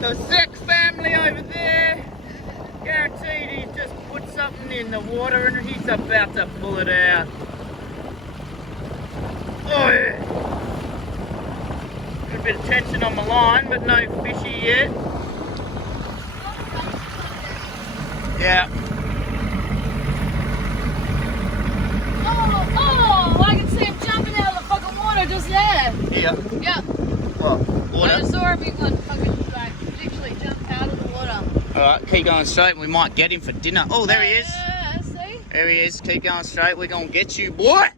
The zeck family over there. Guaranteed he's just put something in the water and he's about to pull it out. Oh yeah. Got a bit of tension on my line, but no fishy yet. Yeah. Oh, I can see him jumping out of the fucking water just there. Yeah. Yeah. What? Water? I just saw him fucking like literally jump out of the water. Alright, keep going straight and we might get him for dinner. Oh, there he is. Yeah, see? There he is. Keep going straight. We're going to get you, boy.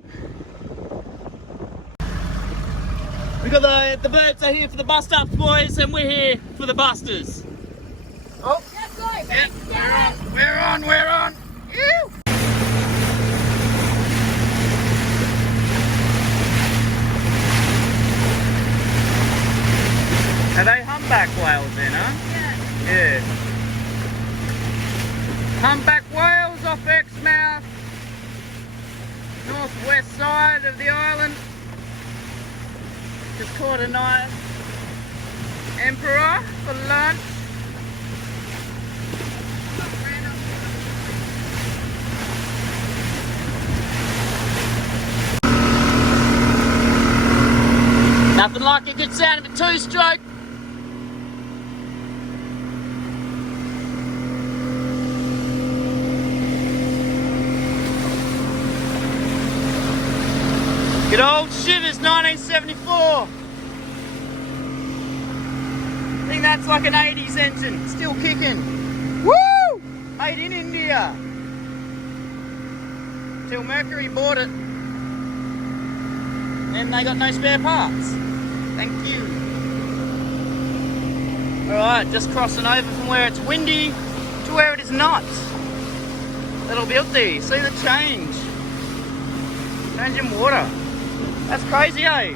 We got the birds are here for the bust ups, boys, and we're here for the busters. Oh. Let's go, baby. Yep, we're on. Ew. Are they humpback whales then, huh? Yeah. Yeah. Humpback whales off Exmouth, northwest side of the island. Just caught a nice emperor for lunch. Nothing like a good sound of a two-stroke. Good old Chivers 1974. I think that's like an 80s engine, still kicking. Woo! Made in India. Till Mercury bought it. And they got no spare parts. Thank you. Alright, just crossing over from where it's windy to where it is not. Little beauty, see the change. Change in water. That's crazy, eh?